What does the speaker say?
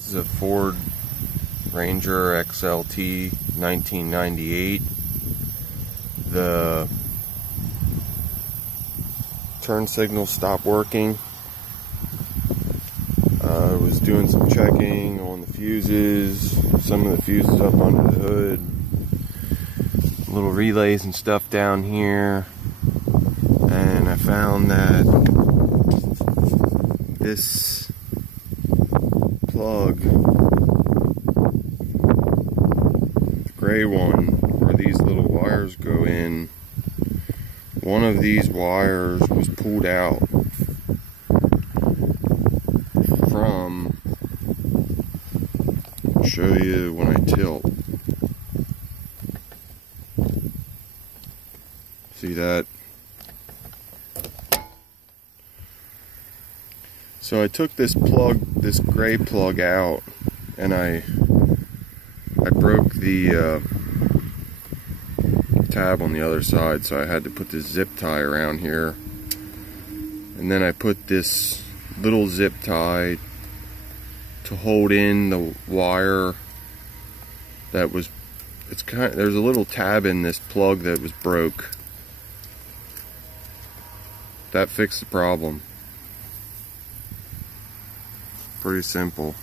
This is a Ford Ranger XLT 1998. The turn signal stopped working. I was doing some checking on the fuses, some of the fuses up under the hood, little relays and stuff down here, and I found that this plug, the gray one, where these little wires go in, one of these wires was pulled out from, I'll show you when I tilt. See that? So I took this plug, this gray plug out, and I broke the tab on the other side, so I had to put this zip tie around here, and then I put this little zip tie to hold in the wire that was, there's a little tab in this plug that was broke. That fixed the problem. Pretty simple.